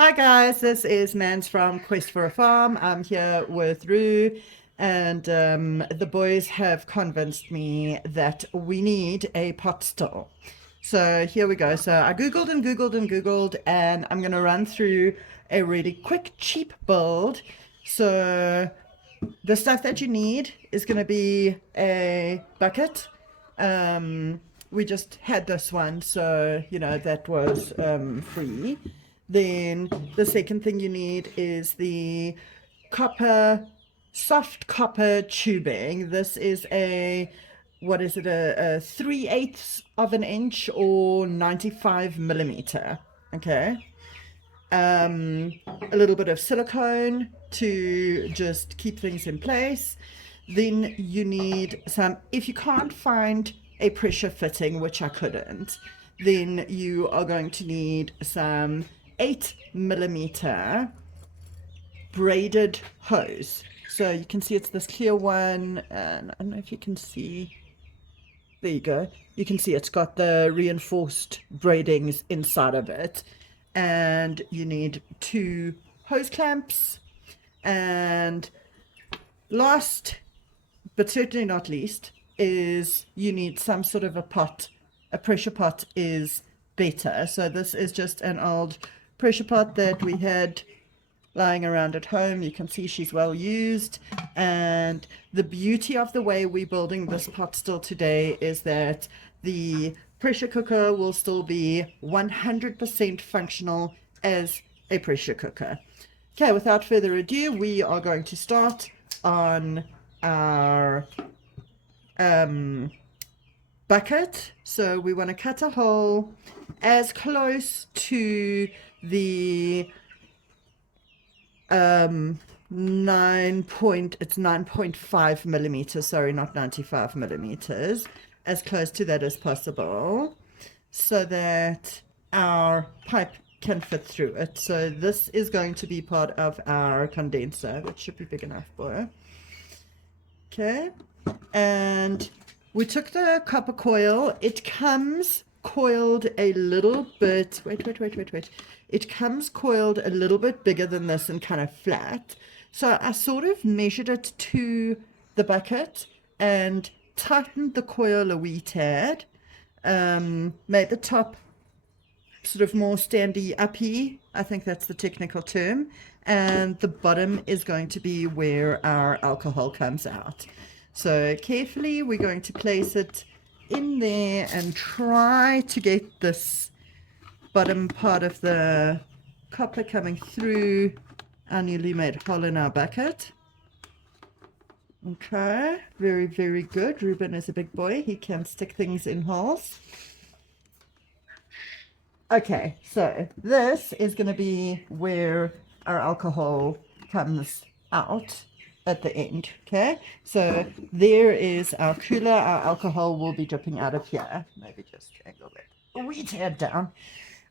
Hi guys, this is Mans from Quest for a Farm. I'm here with Rue, and the boys have convinced me that we need a pot still. So here we go. So I googled and googled and googled, and I'm going to run through a really quick, cheap build. So the stuff that you need is going to be a bucket. We just had this one, so that was free. Then the second thing you need is the copper, soft copper tubing. This is a, what is it, a 3/8 of an inch or 95 millimeter. Okay. A little bit of silicone to just keep things in place. Then you need some, if you can't find a pressure fitting, which I couldn't, then you are going to need some 8 millimeter braided hose. So you can see it's this clear one, and I don't know if you can see. There you go. You can see it's got the reinforced braidings inside of it. And you need 2 hose clamps. And last, but certainly not least, is you need some sort of a pot. A pressure pot is better. So this is just an old pressure pot that we had lying around at home. You can see she's well used, and the beauty of the way we're building this pot still today is that the pressure cooker will still be 100% functional as a pressure cooker. Okay, without further ado, we are going to start on our bucket. So we want to cut a hole as close to the 9.5 millimeters, sorry, not 95 millimeters, as close to that as possible, so that our pipe can fit through it. So this is going to be part of our condenser. That should be big enough, boy. Okay, and we took the copper coil. It comes coiled a little bit, wait, it comes coiled a little bit bigger than this and kind of flat. So I sort of measured it to the bucket and tightened the coil a wee tad, made the top sort of more standy uppy, I think that's the technical term, and the bottom is going to be where our alcohol comes out. So carefully we're going to place it in there and try to get this bottom part of the copper coming through our newly made hole in our bucket. Okay, very, very good. Ruben is a big boy. He can stick things in holes. Okay, so this is going to be where our alcohol comes out at the end. Okay, so there is our cooler. Our alcohol will be dripping out of here. Maybe just angle that a wee tad down.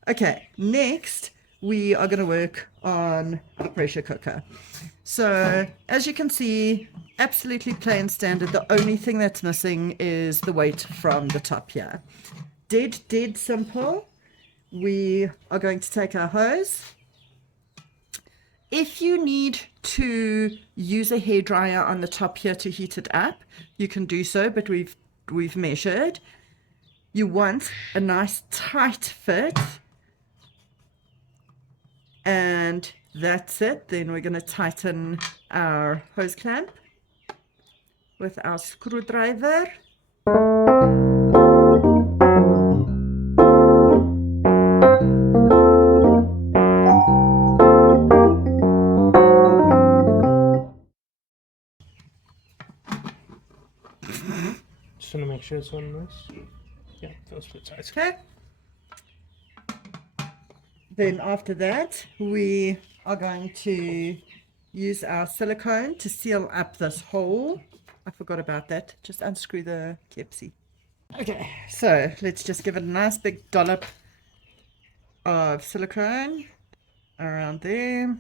Okay, next we are going to work on a pressure cooker. So as you can see, absolutely plain standard. The only thing that's missing is the weight from the top here. Dead simple. We are going to take our hose. If you need to use a hairdryer on the top here to heat it up, you can do so, but we've measured. You want a nice tight fit, and that's it. Then we're going to tighten our hose clamp with our screwdriver. Just want to make sure it's on this. Yeah, those fit size. Okay. Then after that, we are going to use our silicone to seal up this hole. I forgot about that. Just unscrew the kepsi. Okay, so let's just give it a nice big dollop of silicone around there.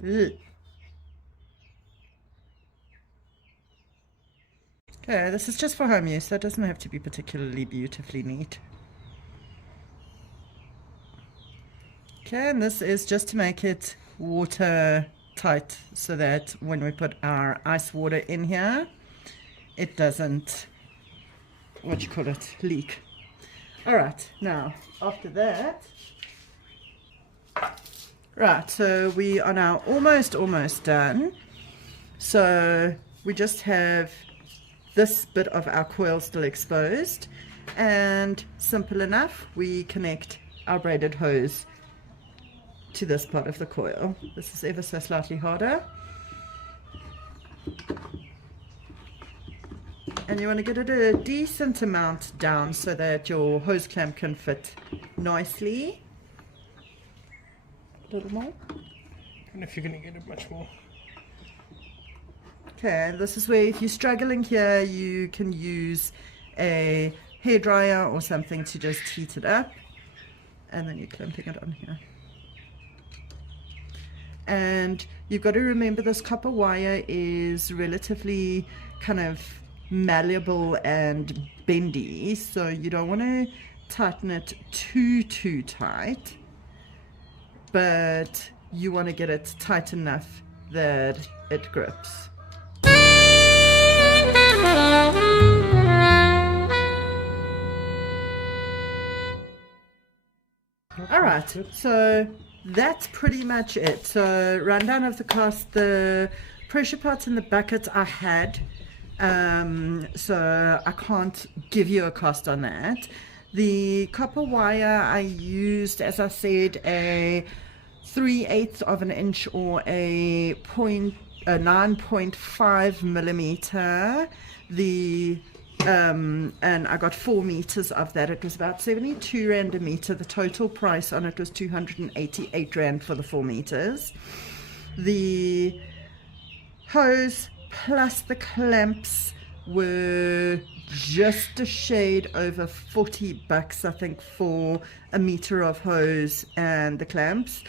Ugh. Okay, this is just for home use. That doesn't have to be particularly beautifully neat. Okay, and this is just to make it watertight so that when we put our ice water in here, it doesn't, what you call it, leak. All right, now after that, right, so we are now almost done. So we just have this bit of our coil still exposed, and simple enough, we connect our braided hose to this part of the coil. This is ever so slightly harder, and you want to get it a decent amount down so that your hose clamp can fit nicely. A little more. And if you're going to get it much more. Okay, this is where if you're struggling here, you can use a hairdryer or something to just heat it up, and then you're clamping it on here. And you've got to remember this copper wire is relatively kind of malleable and bendy, so you don't want to tighten it too tight, but you want to get it tight enough that it grips. All right, so that's pretty much it. So rundown of the cost, the pressure pots and the buckets I had, so I can't give you a cost on that. The copper wire I used, as I said, a 3/8 of an inch or a 9.5 millimeter. And I got 4 meters of that. It was about 72 Rand a meter. The total price on it was 288 Rand for the 4 meters. The hose plus the clamps were just a shade over 40 bucks, I think, for a meter of hose and the clamps.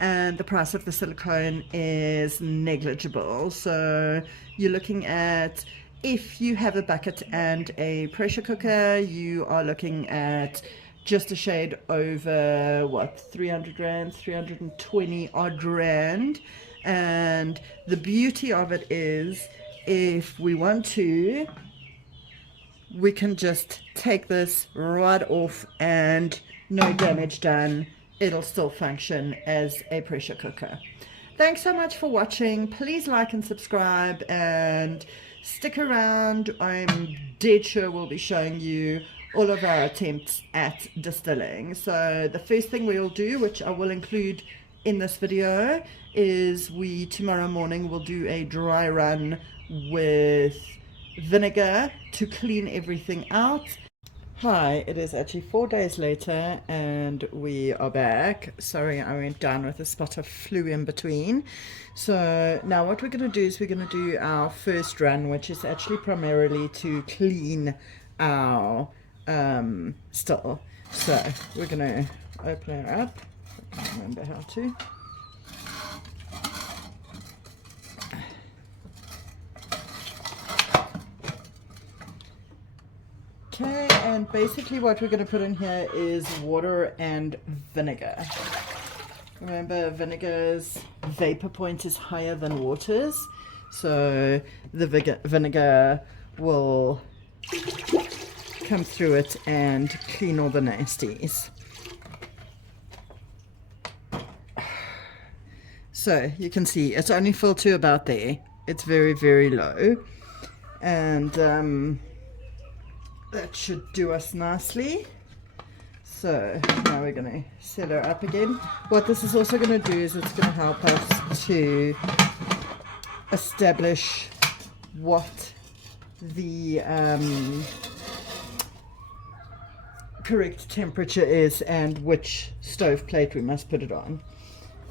And the price of the silicone is negligible. So you're looking at, if you have a bucket and a pressure cooker, you are looking at just a shade over, what, 300 Rand, 320 odd Rand. And the beauty of it is, if we want to, we can just take this right off and no damage done. It'll still function as a pressure cooker. Thanks so much for watching. Please like and subscribe and stick around. I'm dead sure we'll be showing you all of our attempts at distilling. So the first thing we'll do, which I will include in this video, is tomorrow morning will do a dry run with vinegar to clean everything out. Hi, it is actually 4 days later and we are back. Sorry, I went down with a spot of flu in between. So now what we're going to do is we're going to do our first run, which is actually primarily to clean our still. So we're going to open her up. I can't remember how to. Okay, and basically what we're going to put in here is water and vinegar. Remember, vinegar's vapor point is higher than water's, so the vinegar will come through it and clean all the nasties. So you can see it's only filled to about there. It's very, very low, and that should do us nicely. So now we're going to set her up again. What this is also going to do is it's going to help us to establish what the correct temperature is and which stove plate we must put it on.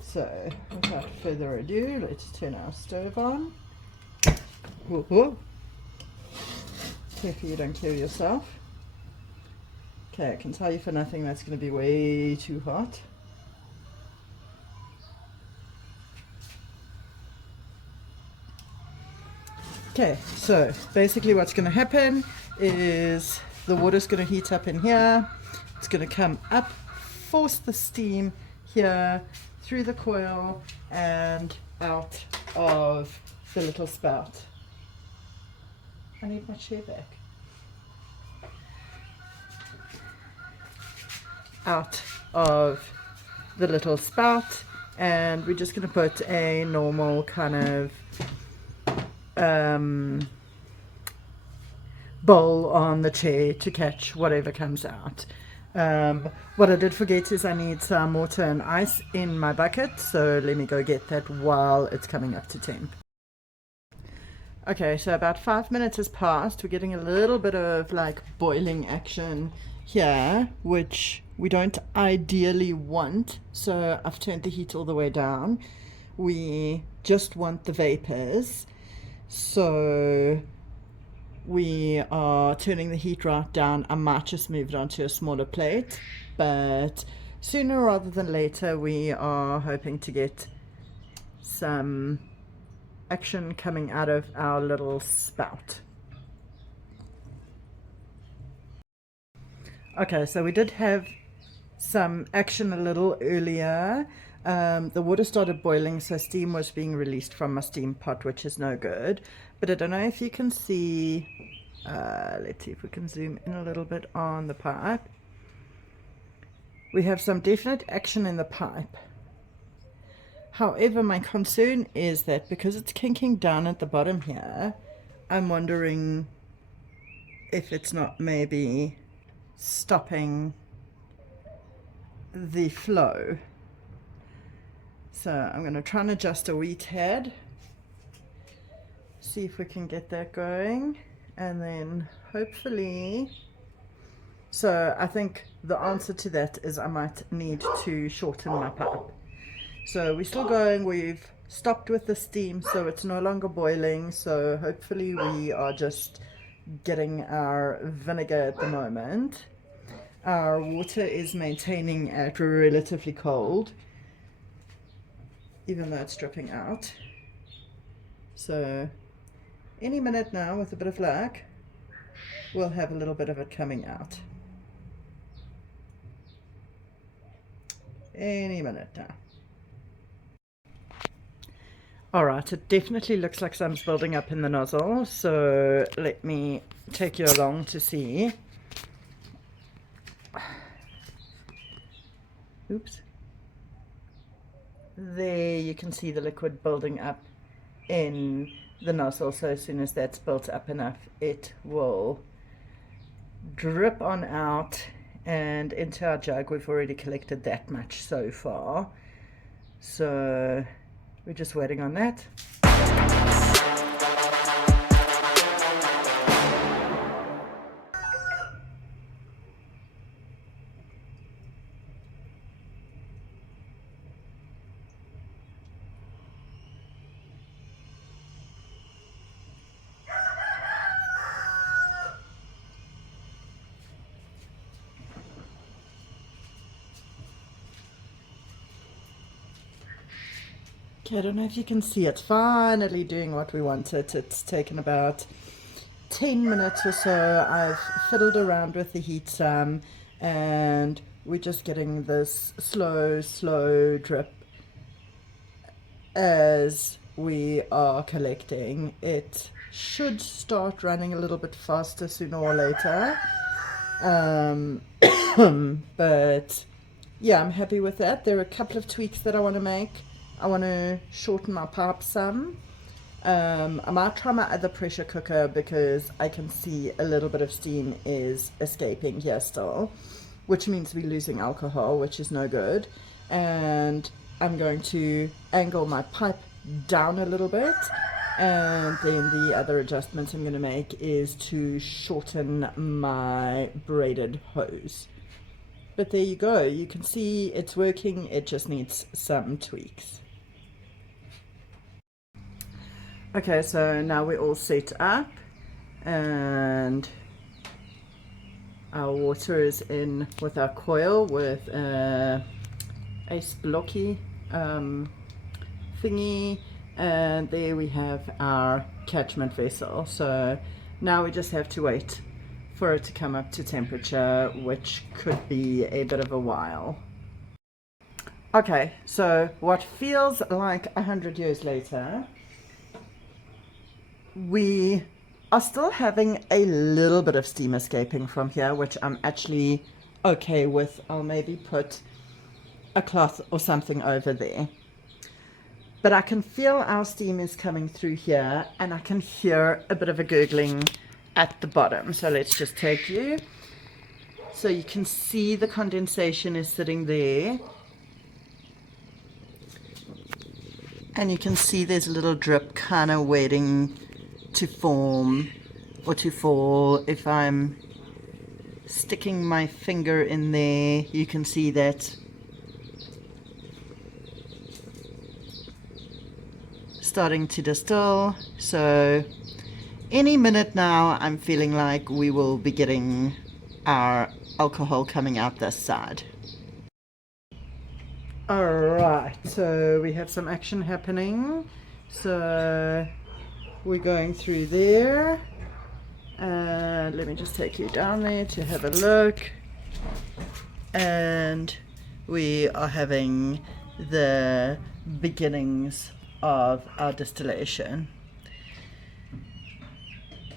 So without further ado, let's turn our stove on. Whoa, whoa. Careful you don't kill yourself. Okay, I can tell you for nothing that's going to be way too hot. Okay, so basically what's going to happen is the water's going to heat up in here. It's going to come up, force the steam here through the coil and out of the little spout. I need my chair back. Out of the little spout, and we're just going to put a normal kind of bowl on the chair to catch whatever comes out. What I did forget is I need some water and ice in my bucket, so let me go get that while it's coming up to temp. Okay, so about 5 minutes has passed. We're getting a little bit of like boiling action here, which we don't ideally want, so I've turned the heat all the way down. We just want the vapors, so we are turning the heat right down. I might just move it onto a smaller plate, but sooner rather than later we are hoping to get some action coming out of our little spout. Okay, so we did have some action a little earlier. The water started boiling, so steam was being released from my steam pot, which is no good. But I don't know if you can see, let's see if we can zoom in a little bit on the pipe. We have some definite action in the pipe. However, my concern is that because it's kinking down at the bottom here, I'm wondering if it's not maybe stopping the flow. So I'm going to try and adjust a wee tad, see if we can get that going, and then hopefully, so I think the answer to that is I might need to shorten my pipe. So we're still going, we've stopped with the steam, so it's no longer boiling, so hopefully we are just getting our vinegar at the moment. Our water is maintaining at relatively cold, even though it's dripping out. So any minute now, with a bit of luck, we'll have a little bit of it coming out. Any minute now. Alright, it definitely looks like some's building up in the nozzle, so let me take you along to see. Oops. There you can see the liquid building up in the nozzle, so as soon as that's built up enough, it will drip on out and into our jug. We've already collected that much so far, so we're just waiting on that. Okay, I don't know if you can see it finally doing what we wanted. It's taken about 10 minutes or so. I've fiddled around with the heat some, and we're just getting this slow drip as we are collecting. It should start running a little bit faster sooner or later, but yeah, I'm happy with that. There are a couple of tweaks that I want to make. I want to shorten my pipe some. I might try my other pressure cooker because I can see a little bit of steam is escaping here still, which means we're losing alcohol, which is no good. And I'm going to angle my pipe down a little bit, and then the other adjustment I'm going to make is to shorten my braided hose. But there you go, you can see it's working, it just needs some tweaks. Okay, so now we're all set up and our water is in with our coil with a ace blocky thingy, And there we have our catchment vessel. So now we just have to wait for it to come up to temperature, which could be a bit of a while. Okay, so what feels like 100 years later, we are still having a little bit of steam escaping from here, which I'm actually okay with. I'll maybe put a cloth or something over there. But I can feel our steam is coming through here, and I can hear a bit of a gurgling at the bottom. So let's just take you. So you can see the condensation is sitting there. And you can see there's a little drip kind of waiting to form or to fall. If I'm sticking my finger in there, you can see that starting to distill. So any minute now, I'm feeling like we will be getting our alcohol coming out this side. Alright, so we have some action happening. So we're going through there, and let me just take you down there to have a look. And we are having the beginnings of our distillation.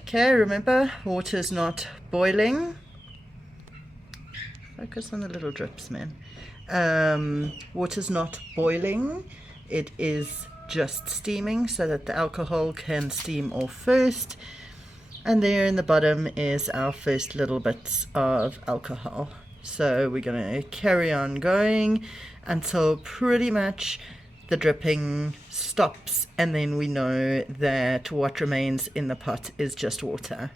Okay, remember, water's not boiling. Focus on the little drips, man. Water's not boiling, it is just steaming so that the alcohol can steam off first. And there in the bottom is our first little bits of alcohol. So we're going to carry on going until pretty much the dripping stops, and then we know that what remains in the pot is just water.